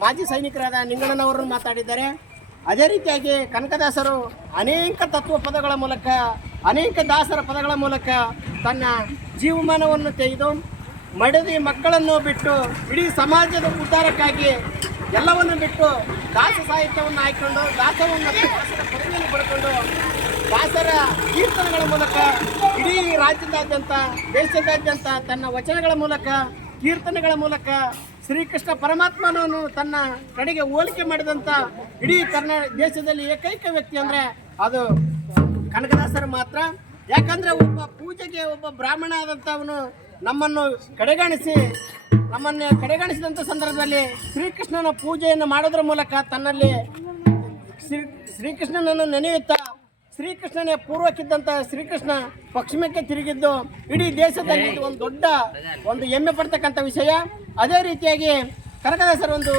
ಮಾಜಿ ಸೈನಿಕರಾದ ನಿಂಗಣ್ಣನವರು ಮಾತಾಡಿದ್ದಾರೆ. ಅದೇ ರೀತಿಯಾಗಿ ಕನಕದಾಸರು ಅನೇಕ ತತ್ವ ಪದಗಳ ಮೂಲಕ, ಅನೇಕ ದಾಸರ ಪದಗಳ ಮೂಲಕ ತನ್ನ ಜೀವಮಾನವನ್ನು ತೆಗೆದು ಮಡದಿ ಮಕ್ಕಳನ್ನು ಬಿಟ್ಟು ಇಡೀ ಸಮಾಜದ ಉದ್ಧಾರಕ್ಕಾಗಿ ಎಲ್ಲವನ್ನು ಬಿಟ್ಟು ದಾಸ ಸಾಹಿತ್ಯವನ್ನು ಆಯ್ಕೊಂಡು ದಾಸವನ್ನು ಪದವಿಯನ್ನು ಪಡ್ಕೊಂಡು ದಾಸರ ಕೀರ್ತನೆಗಳ ಮೂಲಕ ಇಡೀ ರಾಜ್ಯದಾದ್ಯಂತ ದೇಶದಾದ್ಯಂತ ತನ್ನ ವಚನಗಳ ಮೂಲಕ ಕೀರ್ತನೆಗಳ ಮೂಲಕ ಶ್ರೀಕೃಷ್ಣ ಪರಮಾತ್ಮನನ್ನು ತನ್ನ ಕಡೆಗೆ ಹೋಲಿಕೆ ಮಾಡಿದಂಥ ಇಡೀ ದೇಶದಲ್ಲಿ ಏಕೈಕ ವ್ಯಕ್ತಿ ಅಂದರೆ ಅದು ಕನಕದಾಸರು ಮಾತ್ರ. ಯಾಕಂದರೆ ಒಬ್ಬ ಪೂಜೆಗೆ ಒಬ್ಬ ಬ್ರಾಹ್ಮಣ ಆದಂಥವನು ನಮ್ಮನ್ನು ಕಡೆಗಣಿಸಿದಂಥ ಸಂದರ್ಭದಲ್ಲಿ ಶ್ರೀಕೃಷ್ಣನ ಪೂಜೆಯನ್ನು ಮಾಡೋದ್ರ ಮೂಲಕ ತನ್ನಲ್ಲಿ ಶ್ರೀಕೃಷ್ಣನನ್ನು ನೆನೆಯುತ್ತಾ ಶ್ರೀಕೃಷ್ಣನೇ ಪೂರ್ವಕ್ಕಿದ್ದಂಥ ಶ್ರೀಕೃಷ್ಣ ಪಶ್ಚಿಮಕ್ಕೆ ತಿರುಗಿದ್ದು ಇಡೀ ದೇಶದಲ್ಲಿ ಒಂದು ಹೆಮ್ಮೆ ಪಡ್ತಕ್ಕಂಥ ವಿಷಯ. ಅದೇ ರೀತಿಯಾಗಿ ಕನಕದಾಸರ ಒಂದು